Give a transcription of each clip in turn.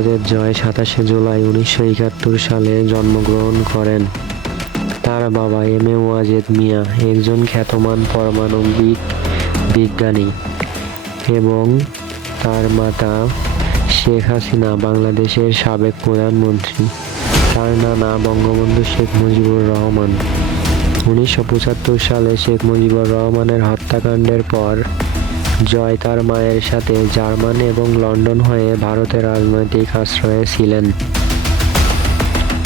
ওয়াজেদ জয় 27 জুলাই 1971 সালে জন্মগ্রহণ করেন। তার বাবা এম.এ. ওয়াজেদ মিয়া একজন খ্যাতমান পারমাণবিক বিজ্ঞানী এবং তার মাতা শেখ হাসিনা বাংলাদেশের সাবেক প্রধানমন্ত্রী। তার নানা বঙ্গবন্ধু শেখ মুজিবুর রহমান। 1975 সালে শেখ মুজিবুর রহমানের হত্যাকাণ্ডের পর জয় তার মায়ের সাথে জার্মান এবং লন্ডন হয়ে ভারতের রাজনৈতিক আশ্রয়ে ছিলেন।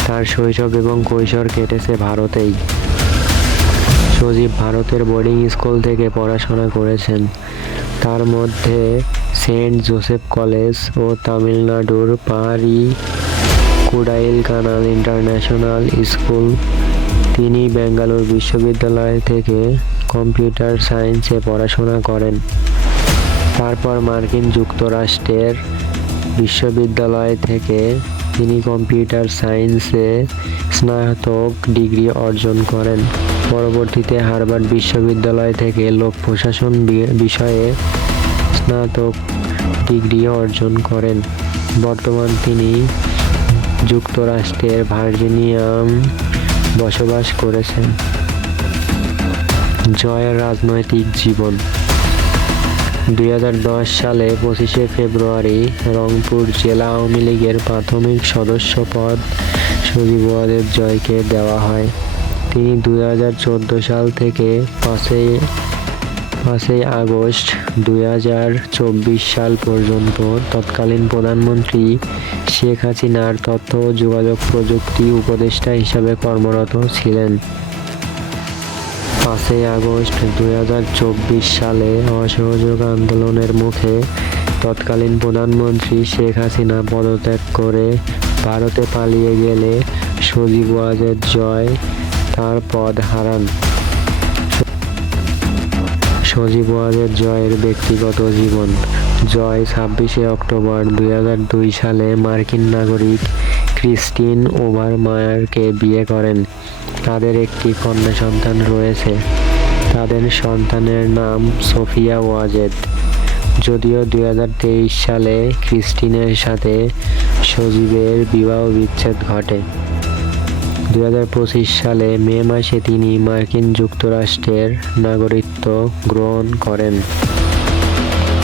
তার শৈশব এবং কৈশোর কেটেছে ভারতেই। সজীব ভারতের বোর্ডিং স্কুল থেকে পড়াশোনা করেছেন, তার মধ্যে সেন্ট জোসেফ কলেজ ও তামিলনাড়ুর পাহাড়ি কুডাইকানাল ইন্টারন্যাশনাল স্কুল। তিনি বেঙ্গালুরু বিশ্ববিদ্যালয় থেকে কম্পিউটার সায়েন্সে পড়াশোনা করেন। তারপর মার্কিন যুক্তরাষ্ট্রের বিশ্ববিদ্যালয় থেকে তিনি কম্পিউটার সায়েন্সে স্নাতক ডিগ্রি অর্জন করেন। পরবর্তীতে হার্ভার্ড বিশ্ববিদ্যালয় থেকে লোক প্রশাসন বিষয়ে স্নাতক ডিগ্রি অর্জন করেন। বর্তমানে তিনি যুক্তরাষ্ট্রের ভার্জিনিয়ায় বসবাস করছেন। জয়ের রাজনৈতিক জীবন। 2010 সালে 25 ফেব্রুয়ারি রংপুর জেলা আওয়ামী লীগের প্রাথমিক সদস্য পদ সজীব ওয়াজেদ জয়কে দেওয়া হয়। তিনি 2014 সাল থেকে 5ই আগস্ট 2024 সাল পর্যন্ত তৎকালীন প্রধানমন্ত্রী শেখ হাসিনার তথ্য ও যোগাযোগ প্রযুক্তি উপদেষ্টা হিসেবে কর্মরত ছিলেন। 5ই আগস্ট 2024 সালে অসহযোগ আন্দোলনের মুখে তৎকালীন প্রধানমন্ত্রী শেখ হাসিনা পদত্যাগ করে ভারতে পালিয়ে গেলে সজীব ওয়াজেদ জয় তার পদ হারান। সজীব ওয়াজেদ জয়ের ব্যক্তিগত জীবন। জয় 26 অক্টোবর 2002 সালে মার্কিন নাগরিক ক্রিস্টিন ওবারমায়ারকে বিয়ে করেন। তাদের একটি কন্যা সন্তান রয়েছে। তাদের সন্তানের নাম সোফিয়া ওয়াজেদ। যদিও 2023 সালে ক্রিস্টিনের সাথে সজীবের বিবাহ বিচ্ছেদ ঘটে। 2025 সালে মে মাসে তিনি মার্কিন যুক্তরাষ্ট্রের নাগরিকত্ব গ্রহণ করেন।